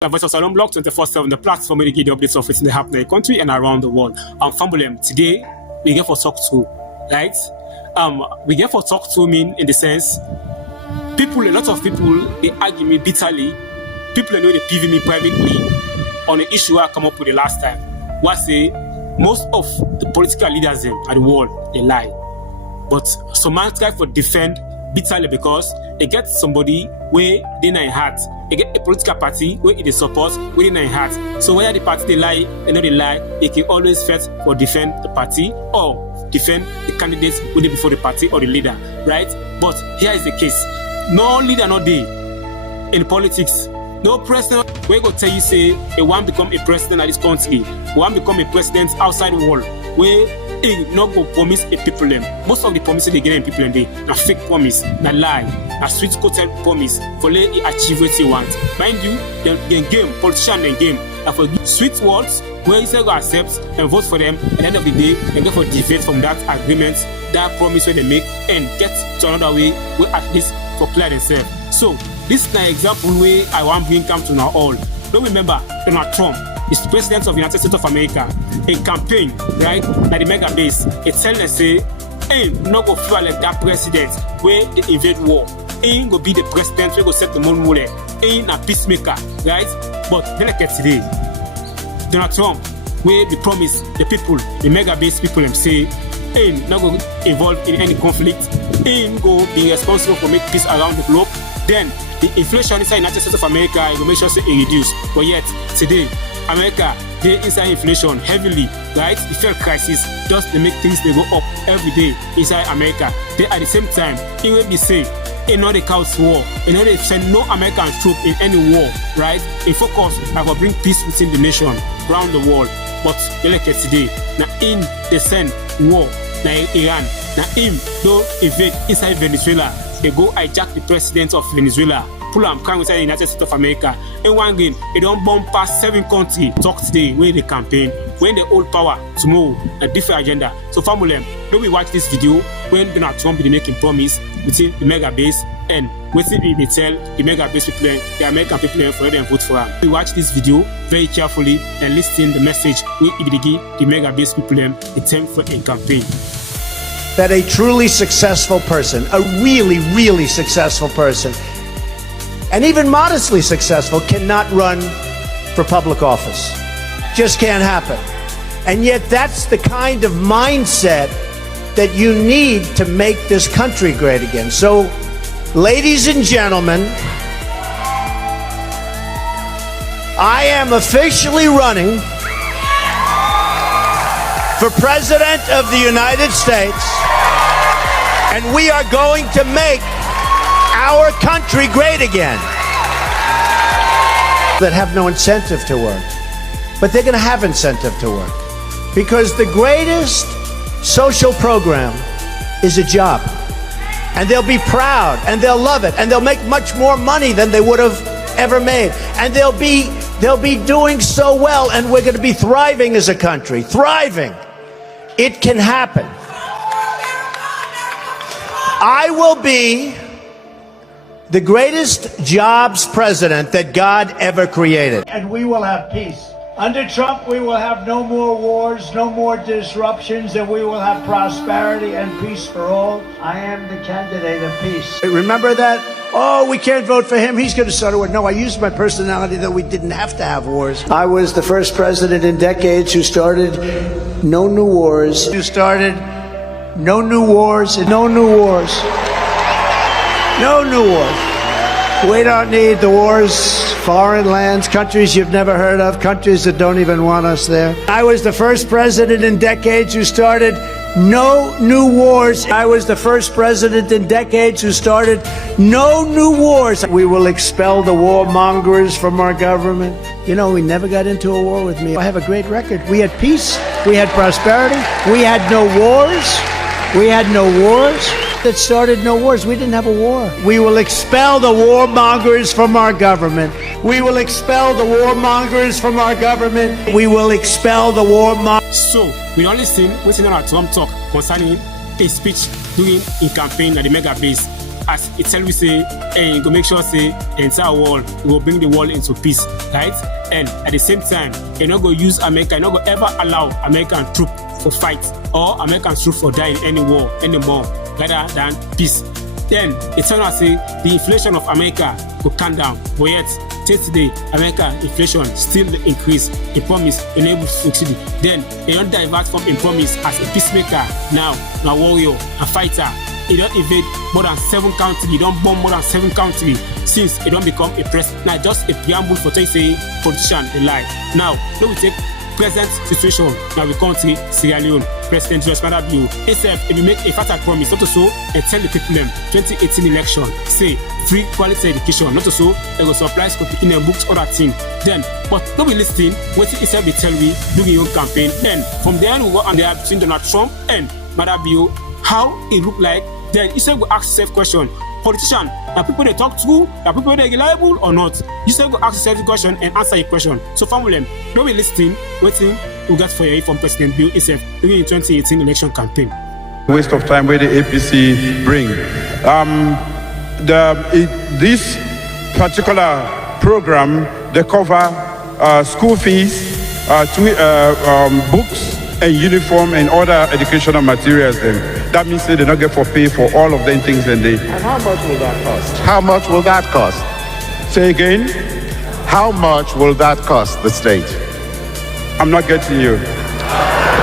The Voice of Salon Blog 24/7, the platform where they give the updates of it in the happening in the country and around the world. Family, today we get for talk to, right? We get for talk to mean in the sense, a lot of people, they argue me bitterly. People know they PV me privately on the issue I come up with the last time. What say most of the political leaders in the world, they lie. But some man try for defend bitterly because they get somebody where they not in heart. They get a political party where they support where they not in heart. So whether the party they lie, they know they lie, they can always fight for defend the party or defend the candidates who they before the party or the leader, right? But here is the case. No leader no day in politics. No president where go tell you say they want become a president of this country, want become a president outside the world, where he not go promise a people them. Most of the promises they get in people they na fake promise, na lie, na sweet coated promise for let he achieve what he want. Mind you, they game, politician they game, and for sweet words where he say go accept and vote for them. At the end of the day, they go for defeat from that agreement, that promise where they make and get to another way where at least for clear themselves. So this is an example where I want to bring come to now all. Don't remember Donald Trump is the president of the United States of America. A campaign, right, at the mega base, it tells us say, hey, not go feel like that president where they invade war. Ain't go be the president where go set the moon ruler. Ain't a peacemaker, right? But then like today, Donald Trump, where they promise the people, the mega base people them say, ain't not go involved in any conflict, ain't go be responsible for make peace around the globe. Then the inflation inside the United States of America will make sure it reduce. But yet today, America, they inside inflation heavily, right? The fuel crisis just they make things they go up every day inside America. They at the same time, it will be say, in not the Coast war, in order to send no American troop in any war, right? In focus, I will bring peace within the nation, around the world. But they like it today, now in the send war, now Iran, now him though invade inside Venezuela, they go hijack the president of Venezuela. Pull am come inside the United States of America. In one game, they don't bomb past 7 countries. Talk today where they campaign, when they hold power tomorrow, a different agenda. So family, don't we watch this video when Donald Trump be making promise within the mega base and within they tell the mega base people, the American people for them vote for him. We watch this video very carefully and listen the message we give the mega base people them attempt for a campaign. That a truly successful person, a really, really successful person, and even modestly successful, cannot run for public office. Just can't happen. And yet that's the kind of mindset that you need to make this country great again. So, ladies and gentlemen, I am officially running for President of the United States, and we are going to make our country great again. That have no incentive to work, but they're going to have incentive to work, because the greatest social program is a job, and they'll be proud and they'll love it, and they'll make much more money than they would have ever made, and they'll be doing so well, and we're going to be thriving as a country, thriving. It can happen. I will be the greatest jobs president that God ever created. And we will have peace. Under Trump, we will have no more wars, no more disruptions, and we will have prosperity and peace for all. I am the candidate of peace. Remember that? Oh, we can't vote for him. He's going to start a war. No, I used my personality that we didn't have to have wars. I was the first president in decades who started no new wars. Who started no new wars and no new wars. No new wars. We don't need the wars, foreign lands, countries you've never heard of, countries that don't even want us there. I was the first president in decades who started no new wars. I was the first president in decades who started no new wars. We will expel the warmongers from our government. You know, we never got into a war with me. I have a great record. We had peace. We had prosperity. We had no wars. We had no wars. That started no wars. We didn't have a war. We will expel the warmongers from our government. We will expel the warmongers from our government. We will expel the warmongers. So, we only seen what's in our Trump talk concerning a speech during in campaign at the mega base. as it tell we say, and go make sure say the entire world will bring the world into peace, right? And at the same time, you not go use America, you not go ever allow American troop for fight or American troop for die in any war anymore, rather than peace. Then it turns out say the inflation of America will calm down, but yet till today America inflation still increase. In promise enable to succeed. Then they don't divert from in promise as a peacemaker now, a warrior, a fighter. He don't invade more than 7 countries. He don't bomb more than 7 countries since he don't become a president. Now just a preamble for say politician a lie. Now let we take present situation now we country Sierra Leone. President Julius Maada Bio himself, if you make a fatal promise, not to so and tell the people them 2018 election, say free quality education, not to so they will supply school in their books, other thing. Then, but don't be listening, waiting instead they tell we doing your own campaign. Then from there we go on there between Donald Trump and Maada Bio, how it look like. Then instead we ask yourself question, politician, are people they talk to, are people they reliable or not? You say go ask yourself the question and answer your question. So family, don't be listening, waiting we get for you from President Bio himself during the 2018 election campaign. Waste of time where the APC bring. This particular program, they cover school fees, books and uniform and other educational materials. Then that means they do not get for pay for all of them things. And how much will that cost? How much will that cost? Say again. How much will that cost the state? I'm not getting you.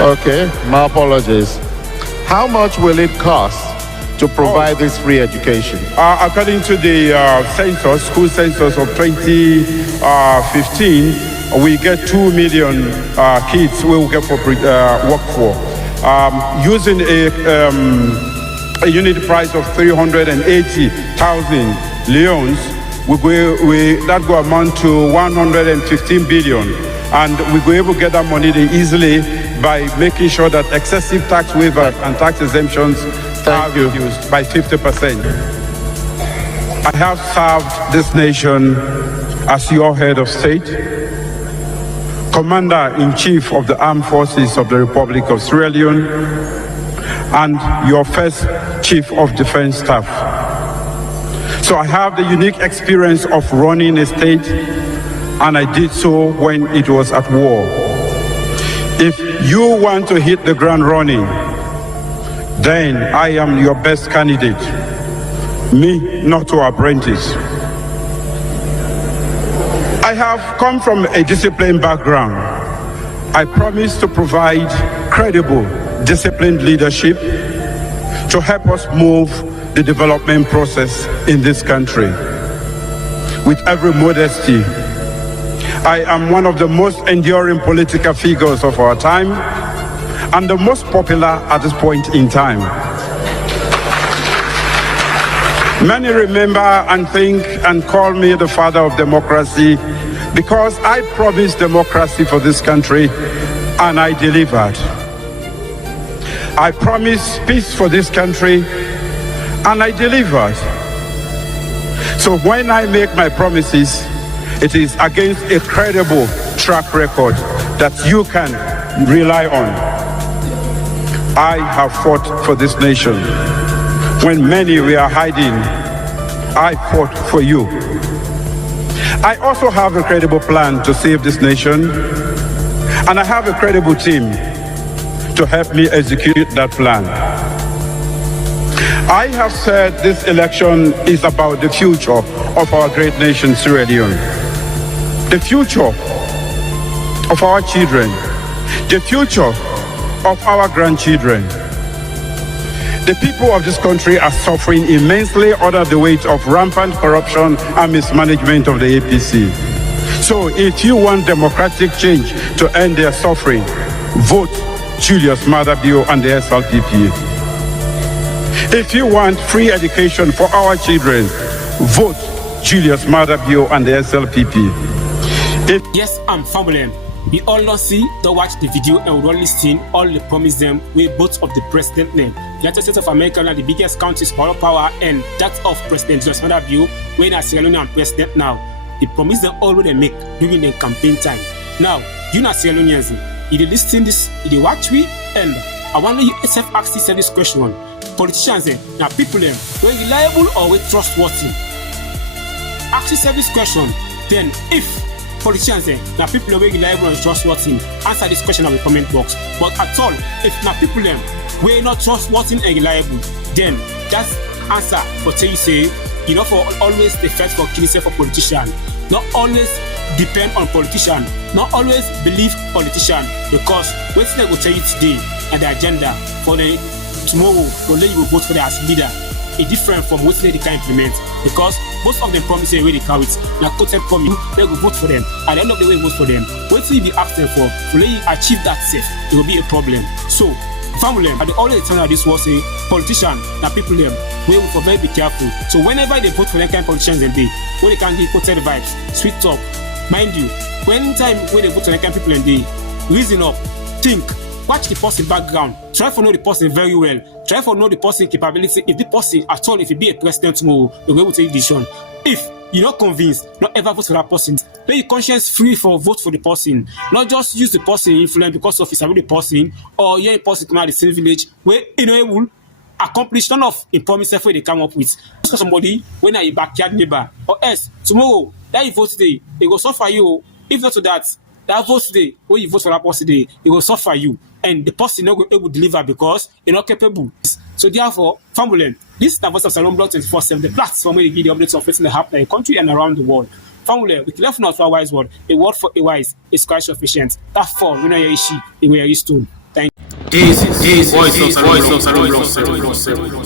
Okay, my apologies. How much will it cost to provide this free education? According to the census, school census of 2015, we get 2 million kids we will get for work for. Using a unit price of 380,000 leons, that go amount to 115 billion. And we go able to get that money easily by making sure that excessive tax waivers and tax exemptions are reduced by 50%. I have served this nation as your head of state, Commander-in-Chief of the Armed Forces of the Republic of Sierra Leone, and your first Chief of Defense Staff. So I have the unique experience of running a state, and I did so when it was at war. If you want to hit the ground running, then I am your best candidate. Me, not to apprentice. I have come from a disciplined background. I promise to provide credible, disciplined leadership to help us move the development process in this country. With every modesty, I am one of the most enduring political figures of our time and the most popular at this point in time. Many remember and think and call me the father of democracy because I promised democracy for this country and I delivered. I promised peace for this country and I delivered. So when I make my promises, it is against a credible track record that you can rely on. I have fought for this nation. When many were hiding, I fought for you. I also have a credible plan to save this nation, and I have a credible team to help me execute that plan. I have said this election is about the future of our great nation, Sierra Leone. The future of our children, the future of our grandchildren. The people of this country are suffering immensely under the weight of rampant corruption and mismanagement of the APC. So if you want democratic change to end their suffering, vote Julius Maada Bio and the SLPP. If you want free education for our children, vote Julius Maada Bio and the SLPP. Yes, I'm family. We all don't see, don't watch the video and we don't listen all the promise them with both of the president name. United States of America are the biggest countries for power and that of President Julius Maada Bio, when a Sierra Leonean president now. They promise them all what they make during the campaign time. Now, you not Sierra Leoneans, if you listen this, if you watch me, and I want you to ask yourself this question. politicians now people wey reliable or wey trustworthy. Ask yourself this question. Then if politicians now people wey reliable and trustworthy, answer this question in the comment box. But at all, if now people wey not trustworthy and reliable, then just answer for tell you say you know for always the fight for killing for politician. Not always depend on politician, not always believe politician, because wetin they go tell you today and the agenda for the tomorrow will let you go vote for them as leader. It's different from what they can implement, because most of them promise where they carry it. Now quoted promise, they go vote for them. At the end of the way, vote for them. What will you be asking for? Will you achieve that safe? It will be a problem. So, family, I always tell you this was a politician that people them we will very be careful. So whenever they vote for them kind of politicians and they when they can give quoted vibes, sweet talk, mind you, when time when they vote for them kind of people and they reason up, think. Watch the person background. Try to know the person very well. Try to know the person capability. If the person at all, if he be a president tomorrow, you're going to take decision. If you're not convinced, not ever vote for that person. Let your conscience free for vote for the person. Not just use the person influence because of his ability person or your person come out of the same village where you know it will accomplish none of the promises where they come up with. Ask for somebody when a backyard neighbor or else tomorrow that you vote today, it will suffer you. If not to that vote today, when you vote for that person today, it will suffer you. And the person not able to deliver because you're not capable. So therefore, family, this is the voice of Salon Blog 24/7, the platform where you give the updates of what's in the happening in the country and around the world. Family, with left not for a wise word, a word for a wise is quite sufficient. That fall, we know your issue, we are used to. Thank you. This is voice of Salon Blog 24/7.